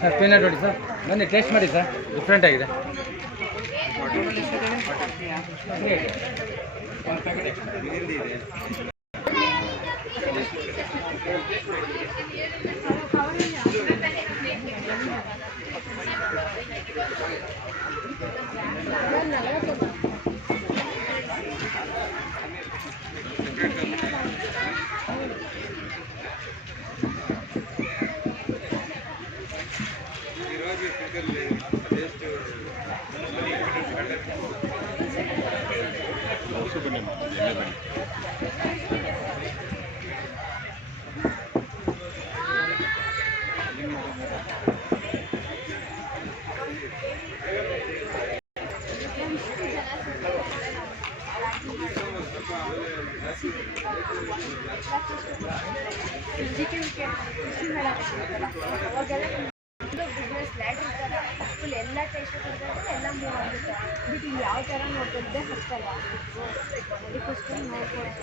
Sir peanut ನೋಡಿ sir, ಬನ್ನಿ taste ಮಾಡಿ ಸರ್, ಡಿಫ್ರೆಂಟ್ ಆಗಿದೆ. ಫುಲ್ ಎಲ್ಲ ಟೇಸ್ಟ್ ಎಲ್ಲ ಮೂವ್ ಆಗುತ್ತೆ. ಬಟ್ ಇಲ್ಲಿ ಯಾವ ಥರ ನೋಡ್ತಿದ್ದೆ ಹತ್ತಲ್ಲ, ಅದಕ್ಕೋಸ್ಕರ ನೋಡ್ಕೊಳ್ಳೋಣ.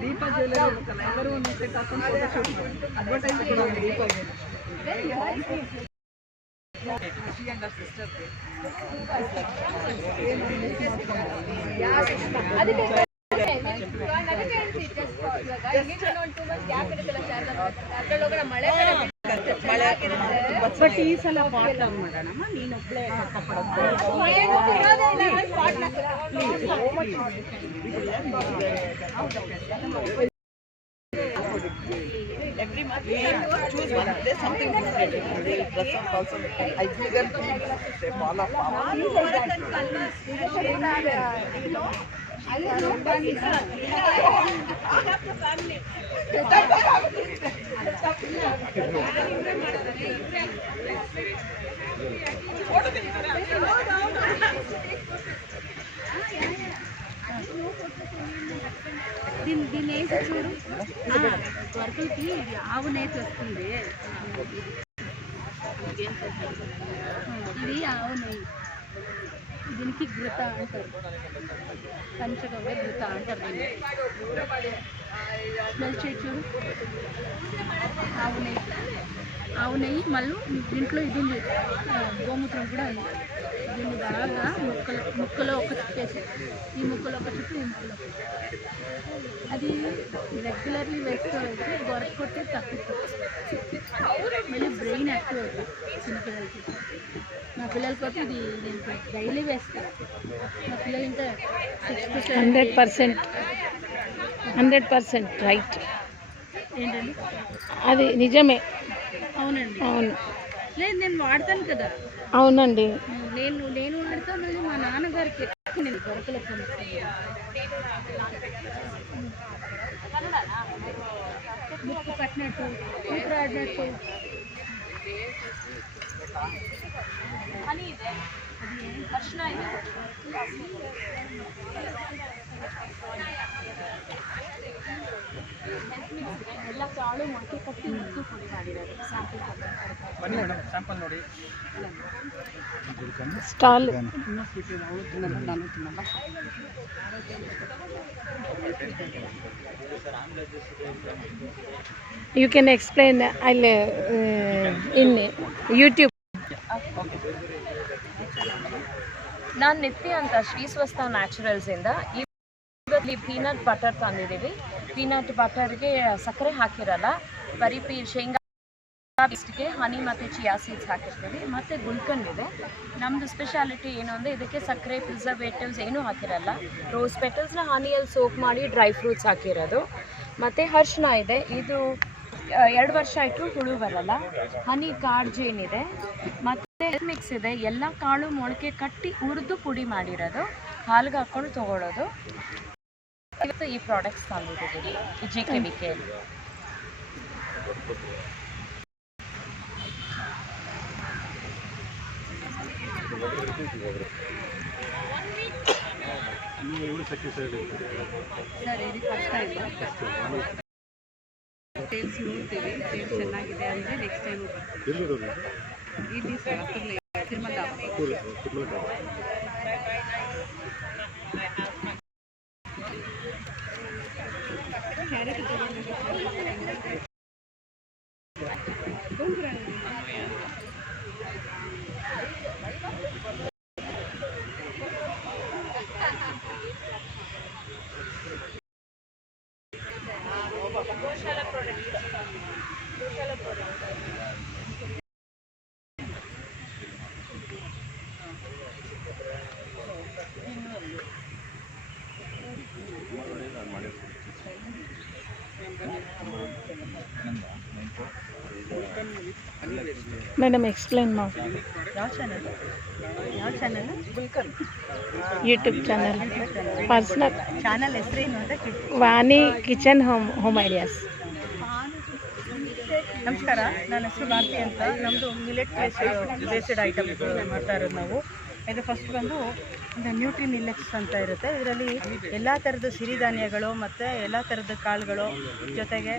ದೀಪ ಜ್ಯುವೆಲ್ಲರಿ ಬೇಕಲ್ಲ, ಎಲ್ಲರೂ ಒಂದು ಸೆಟ್ ಹಾಕೊಂಡು ಫೋಟೋ ಶೂಟ್ ಮಾಡಿ ಅಡ್ವರ್ಟೈಸ್ ಕೊಡೋಣ. ದೀಪ ಖುಷಿ ಅಂಡ್ ಸಿಸ್ಟರ್ ಬಟ್ ಈ ಸಲ part ಮಾಡೋಣಮ್ಮ, ನೀನೊಬ್ಳೆ every month we choose one. There's something different. Dress up also. I give them they fall off. దీని ఏజ్ చూడు, వర్కులకి ఆవు నేతి వస్తుంది. ఇది ఆవు నెయ్యి, దీనికి ఘృత అంటారు, పంచగవ్య ఘృత అంటారు దీన్ని. స్మెల్ చేయి చూడు, ఆవు నెయ్యి మళ్ళీ దీంట్లో ఇది ఉంది, గోమూత్రం కూడా ఉంది. దీన్ని బాగా ముక్కలో ఒక చుట్టూ వేసి, ఈ ముక్కలో ఒక చుట్టూ, ఈ ముక్కలో అది రెగ్యులర్లీ వేస్తూ అయితే గొరక కొట్టి తప్పిస్తుంది, మళ్ళీ బ్రెయిన్ యాక్టివ్ అవుతుంది చిన్నపిల్లలకి. మా పిల్లలకి ఇది నేను డైలీ వేస్తాను. మా పిల్లలు ఇంకా 100% రైట్. ఏంటండి అది నిజమే. అవునండి, అవును, లేదు నేను వాడతాను కదా. అవునండి, నేను వాడతా. మళ్ళీ మా నాన్నగారికి నేను గొరకలు ముక్కు పట్టినట్టు, ఊపిరి ఆడినట్టు, ಎಲ್ಲ ಕಾಳು ಮೊಳಕೆ ಕಟ್ಟಿ ಉದ್ದು ಪುಡಿ ಮಾಡಿರೋದು ಸ್ಯಾಂಪಲ್ ಬನ್ನಿ ಮೇಡಮ್ ಸ್ಯಾಂಪಲ್ ನೋಡಿ. ಸ್ಟಾಲ್ ನಾನು ತಿನ್ನಲ್ಲ. ಯು ಕ್ಯಾನ್ ಎಕ್ಸ್ಪ್ಲೈನ್ ಅಲ್ಲಿ ಇನ್ ಯೂಟ್ಯೂಬ್. ನಾನು ನಿತ್ಯ ಅಂತ ಶ್ರೀ ಸ್ವಸ್ಥ ನ್ಯಾಚುರಲ್ಸಿಂದ ಇವತ್ತು ಪೀನಟ್ ಬಟರ್ ತಂದಿದ್ದೀವಿ. ಪೀನಟ್ ಬಟರ್ಗೆ ಸಕ್ಕರೆ ಹಾಕಿರಲ್ಲ, ಬರೀ ಶೇಂಗಾ ಪೇಸ್ಟ್ಗೆ ಹನಿ ಮತ್ತು ಚಿಯಾ ಸೀಡ್ಸ್ ಹಾಕಿರ್ತೀವಿ. ಮತ್ತು ಗುಲ್ಕಂಡ್ ಇದೆ. ನಮ್ಮದು ಸ್ಪೆಷಾಲಿಟಿ ಏನು ಅಂದರೆ ಇದಕ್ಕೆ ಸಕ್ಕರೆ ಪ್ರಿಸರ್ವೇಟಿವ್ಸ್ ಏನೂ ಹಾಕಿರಲ್ಲ. ರೋಸ್ ಪೆಟಲ್ಸ್ನ ಹನಿಯಲ್ಲಿ ಸೋಕ್ ಮಾಡಿ ಡ್ರೈ ಫ್ರೂಟ್ಸ್ ಹಾಕಿರೋದು. ಮತ್ತು ಅರಿಶಿನ ಇದೆ, ಇದು 2 ವರ್ಷ ಆಯಿತು ಹುಳು ಬರಲ್ಲ. ಹನಿ ಕಾಡ್ಜೇನಿದೆ ಮತ್ತು ಮಿಕ್ಸ್ ಇದೆ. ಎಲ್ಲ ಕಾಳು ಮೊಳಕೆ ಕಟ್ಟಿ ಹುರಿದು ಪುಡಿ ಮಾಡಿರೋದು, ಹಾಲ್ಗೆ ಹಾಕ್ಕೊಂಡು ತೊಗೊಳ್ಳೋದು. ಇವತ್ತು ಈ ಪ್ರಾಡಕ್ಟ್ಸ್ ತಂದಿದ್ದೀವಿ GKVKಯಲ್ಲಿ. ಸರ್ ಇದು ಫಸ್ಟ್ ಟೈಮ್ ಸೇಲ್ಸ್ ನೋಡ್ತೀವಿ. ಸೇಲ್ಸ್ ಚೆನ್ನಾಗಿದೆ ಅಂದರೆ ನೆಕ್ಸ್ಟ್ ಟೈಮು ಬರ್ತೀವಿ. ಇಲ್ಲಿ sir Tirumala carrot madam explain ಮಾಡಿ. ಯಾವ ಚಾನಲ್ ಗುಲ್ಕನ್ ಯೂಟ್ಯೂಬ್ ಚಾನಲ್ ಪರ್ಸ್ನಲ್ ಚಾನಲ್ ಹೆಸರೇನು ಅಂದರೆ ವಾಣಿ ಕಿಚನ್ ಹೋಮ್ ಐಡಿಯಾಸ್. ನಮಸ್ಕಾರ, ನನ್ನ ಹೆಸರು ಭಾರತಿ ಅಂತ. ನಮ್ಮದು ಮಿಲೆಟ್ ಬೇಸ್ಡ್ ಐಟಮ್ ಮಾಡ್ತಾ ಇರೋದು ನಾವು. ಇದು ಫಸ್ಟ್ ಬಂದು ಒಂದು ನ್ಯೂಟ್ರಿ ಮಿಲ್ಲೆಟ್ಸ್ ಅಂತ ಇರುತ್ತೆ. ಇದರಲ್ಲಿ ಎಲ್ಲ ಥರದ ಸಿರಿಧಾನ್ಯಗಳು ಮತ್ತು ಎಲ್ಲ ಥರದ ಕಾಳುಗಳು ಜೊತೆಗೆ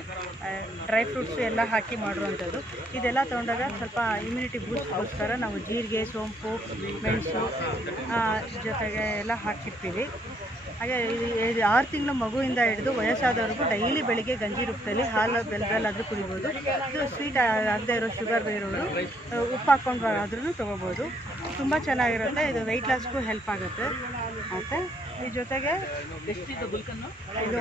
ಡ್ರೈ ಫ್ರೂಟ್ಸು ಎಲ್ಲ ಹಾಕಿ ಮಾಡುವಂಥದ್ದು. ಇದೆಲ್ಲ ತೊಗೊಂಡಾಗ ಸ್ವಲ್ಪ ಇಮ್ಯುನಿಟಿ ಬೂಸ್ಟ್ಗೋಸ್ಕರ ನಾವು ಜೀರಿಗೆ, ಸೋಂಪು, ಮೆಣಸು ಜೊತೆಗೆ ಎಲ್ಲ ಹಾಕಿರ್ತೀವಿ. ಹಾಗೆ ಇದು 6 ತಿಂಗಳ ಮಗುವಿಂದ ಹಿಡಿದು ವಯಸ್ಸಾದವ್ರಿಗೂ ಡೈಲಿ ಬೆಳಿಗ್ಗೆ ಗಂಜಿ ರೂಪದಲ್ಲಿ ಹಾಲು ಬೆಲ್ಲದಲ್ಲಾದರೂ ಕುಡಿಬೋದು. ಇದು ಸ್ವೀಟ್ ಆಗದೆ ಇರೋ ಶುಗರ್ ಇರೋರು ಉಪ್ಪು ಹಾಕ್ಕೊಂಡು ಆದ್ರೂ ತೊಗೋಬೋದು. ತುಂಬ ಚೆನ್ನಾಗಿರುತ್ತೆ. ಇದು ವೆಯ್ಟ್ ಲಾಸ್ಗೂ ಹೆಲ್ಪ್ ಆಗುತ್ತೆ. ಮತ್ತು ಈ ಜೊತೆಗೆ ಇದು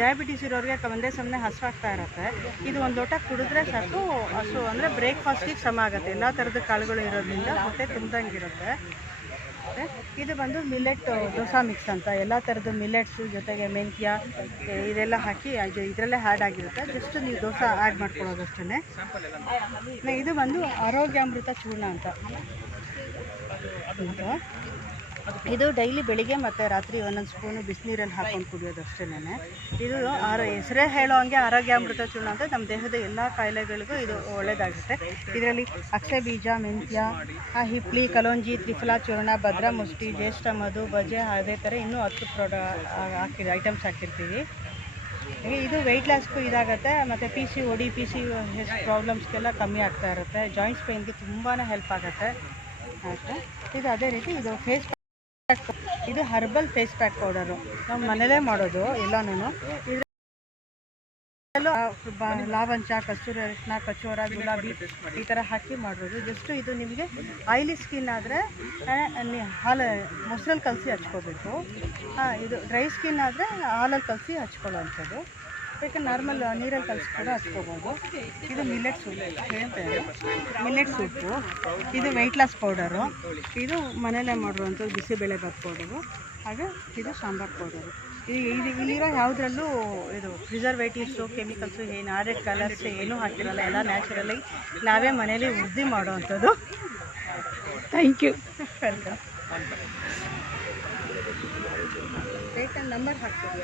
ಡಯಾಬಿಟೀಸ್ ಇರೋರಿಗೆ ಒಂದೇ ಸಮನೆ ಹಸುವಾಗ್ತಾ ಇರುತ್ತೆ. ಇದು ಒಂದು ಲೋಟ ಕುಡಿದ್ರೆ ಸಾಕು, ಹಸು ಅಂದರೆ ಬ್ರೇಕ್ಫಾಸ್ಟಿಗೆ ಸಮ ಆಗುತ್ತೆ. ಎಲ್ಲ ಥರದ ಕಾಳುಗಳು ಇರೋದ್ರಿಂದ ಹೊಟ್ಟೆ ತುಂಬ್ದಂಗಿರುತ್ತೆ. ಇದು ಬಂದು ಮಿಲೆಟ್ ದೋಸಾ ಮಿಕ್ಸ್ ಅಂತ. ಎಲ್ಲ ಥರದ ಮಿಲೆಟ್ಸು ಜೊತೆಗೆ ಮೆಂತ್ಯ ಇದೆಲ್ಲ ಹಾಕಿ ಇದರಲ್ಲೇ ಆ್ಯಡ್ ಆಗಿರುತ್ತೆ. ಜಸ್ಟ್ ನೀವು ದೋಸೆ ಆ್ಯಡ್ ಮಾಡ್ಕೊಳ್ಳೋದು ಅಷ್ಟೇ. ಇದು ಬಂದು ಆರೋಗ್ಯಾಮೃತ ಚೂರ್ಣ ಅಂತ. ಇದು ಡೈಲಿ ಬೆಳಿಗ್ಗೆ ಮತ್ತು ರಾತ್ರಿ ಒಂದೊಂದು ಸ್ಪೂನು ಬಿಸಿನೀರಲ್ಲಿ ಹಾಕ್ಕೊಂಡು ಕುಡಿಯೋದು ಅಷ್ಟೇ. ಇದು ಹೆಸರೇ ಹೇಳೋ ಹಂಗೆ ಆರೋಗ್ಯಾಮೃತ ಚೂರ್ಣ ಅಂತ. ನಮ್ಮ ದೇಹದ ಎಲ್ಲ ಕಾಯಿಲೆಗಳಿಗೂ ಇದು ಒಳ್ಳೆಯದಾಗುತ್ತೆ. ಇದರಲ್ಲಿ ಅಕ್ಷಯ ಬೀಜ, ಮೆಂತ್ಯ, ಹಿಪ್ಲಿ, ಕಲೋಂಜಿ, ತ್ರಿಫಲಾ ಚೂರ್ಣ, ಭದ್ರಾ ಮುಷ್ಟಿ, ಜ್ಯೇಷ್ಠ ಮಧು, ಬಜೆ, ಅದೇ ಥರ ಇನ್ನೂ 10 ಐಟಮ್ಸ್ ಹಾಕಿರ್ತೀವಿ. ಇದು ವೆಯ್ಟ್ ಲಾಸ್ಗೂ ಇದಾಗುತ್ತೆ. ಮತ್ತು PCOD, PCOS ಪ್ರಾಬ್ಲಮ್ಸ್ಗೆಲ್ಲ ಕಮ್ಮಿ ಆಗ್ತಾ ಇರುತ್ತೆ. ಜಾಯಿಂಟ್ಸ್ ಪೇಯ್ನ್ಗೆ ತುಂಬಾ ಹೆಲ್ಪ್ ಆಗುತ್ತೆ. ಆಯಿತು. ಇದು ಅದೇ ರೀತಿ ಇದು ಫೇಸ್ ಪ್ಯಾಕ್. ಇದು ಹರ್ಬಲ್ ಫೇಸ್ ಪ್ಯಾಕ್ ಪೌಡರು. ನಾವು ಮನೇಲೇ ಮಾಡೋದು ಎಲ್ಲನೂ. ಇದರಲ್ಲೂ ಲಾವಂಚ, ಕಸ್ತೂರಿ ಅರಿಶಿನ, ಕಚೋರ, ಗುಲಾಬಿ ಈ ಥರ ಹಾಕಿ ಮಾಡೋದು. ಜಸ್ಟ್ ಇದು ನಿಮಗೆ ಆಯಿಲಿ ಸ್ಕಿನ್ ಆದರೆ ಮೊಸರಲ್ಲಿ ಕಲಸಿ ಹಚ್ಕೋಬೇಕು. ಇದು ಡ್ರೈ ಸ್ಕಿನ್ ಆದರೆ ಹಾಲಲ್ಲಿ ಕಲಸಿ ಹಚ್ಕೊಳ್ಳೋವಂಥದ್ದು. ಬೇಕಾದ್ರೆ ನಾರ್ಮಲ್ ನೀರಲ್ಲಿ ಕಲಸಿ ಕೂಡ ಹಚ್ಕೋಬೋದು. ಇದು ಮಿಲೆಟ್ ಸೂಪ್, ಮಿಲೆಟ್ ಸೂಪು. ಇದು ವೆಯ್ಟ್ ಲಾಸ್ ಪೌಡರು. ಇದು ಮನೆಯಲ್ಲೇ ಮಾಡಿರುವಂಥದ್ದು ಬಿಸಿಬೇಳೆಭಾತ್ ಪೌಡರು. ಹಾಗೆ ಇದು ಸಾಂಬಾರು ಪೌಡರು. ಇಲ್ಲಿರೋ ಯಾವುದ್ರಲ್ಲೂ ಇದು ಪ್ರಿಸರ್ವೇಟಿವ್ಸು, ಕೆಮಿಕಲ್ಸು, ಏನು ಆಡೆಡ್ ಕಲರ್ಸ್ ಏನೂ ಹಾಕಿರಲ್ಲ. ಎಲ್ಲ ನ್ಯಾಚುರಲಿ ನಾವೇ ಮನೇಲಿ ವೃದ್ಧಿ ಮಾಡೋವಂಥದ್ದು. Thank you. ವೆಲ್ಕಮ್. ರೇಟಲ್ಲಿ ನಂಬರ್ ಹಾಕ್ತೀವಿ.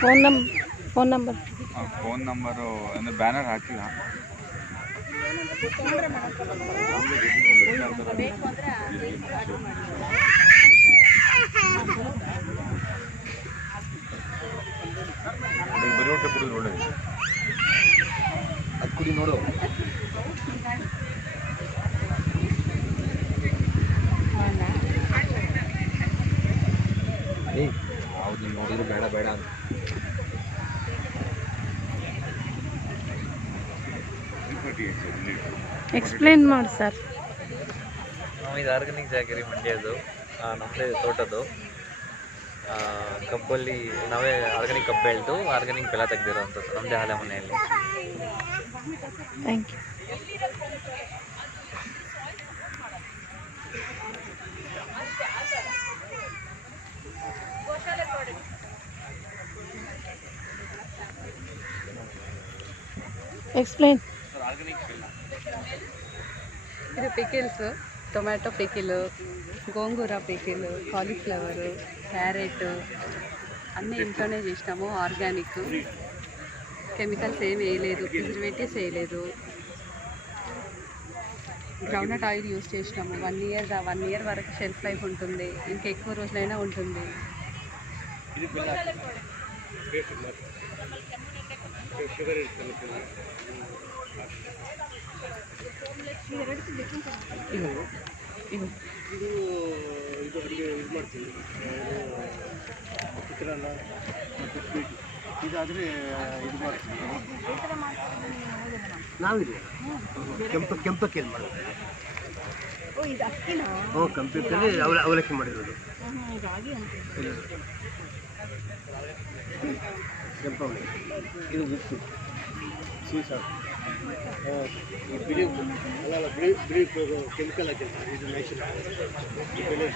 ಫೋನ್ ನಂಬರ್ ಫೋನ್ ನಂಬರು ಅಂದರೆ ಬ್ಯಾನರ್ ಹಾಕಿಲ್ಲ. ಬರೀ ಹೊಟ್ಟೆ ಕುಡಿದು ಒಳ್ಳೆಯದು. ಅದು ಕುಡಿ ನೋಡು. ಹೌದು, ನೀವು ನೋಡಿದ್ರೆ ಬೇಡ ಬೇಡ ಅಂತ. ಎಕ್ಸ್ಪ್ಲೇನ್ ಮಾಡಿ ಸರ್. ಇದು ಆರ್ಗ್ಯಾನಿಕ್ ಜಾಗರಿ ಮಂಡ್ಯದು, ನಮ್ಮದೇ ತೋಟದ್ದು. ಕಬ್ಬಲ್ಲಿ ನಾವೇ ಆರ್ಗ್ಯಾನಿಕ್ ಕಬ್ಬು ಬೆಳೆದು ಆರ್ಗ್ಯಾನಿಕ್ ಬೆಲ್ಲ ತೆಗೆದಿರೋವಂಥದ್ದು ನಮ್ಮದೇ ಹಾಲೆ ಮನೆಯಲ್ಲಿ. Thank you. ಎಕ್ಸ್ಪ್ಲೇನ್. ಇದು pickles, tomato pickle, gongura pickle, cauliflower, carrot అన్నీ ఇంట్లోనే చేసినాము. ఆర్గానిక్, కెమికల్స్ ఏమి వేయలేదు, ప్రిజర్వేటివ్స్ వేయలేదు. గ్రౌండ్నట్ ఆయిల్ యూస్ చేసినాము. 1 ఇయర్ వరకు షెల్ఫ్ లైఫ్ ఉంటుంది, ఇంకా ఎక్కువ రోజులైనా ఉంటుంది. ಇದಾದರೆ ಇದು ಮಾಡ್ತೀವಿ ನಾವಿದೆ. ಕೆಂಪಕ್ಕೆ ಏನು ಮಾಡೋದು? ಹ್ಞೂ, ಕೆಂಪಕ್ಕಲ್ಲಿ ಅವಲಕ್ಕಿ ಮಾಡಿರೋದು. ಕೆಂಪ ಅವಲಕ್ಕಿ. ಇದು ಉಪ್ಪು ಸೀಸ ಬಿಳಿ ಅಲ್ಲ ಬಿಳಿ ಕೆಮಿಕಲ್ ಹಾಕಿಲ್ಲ, ಇದು ನ್ಯಾಚುರಲ್. ಬೆಲೆ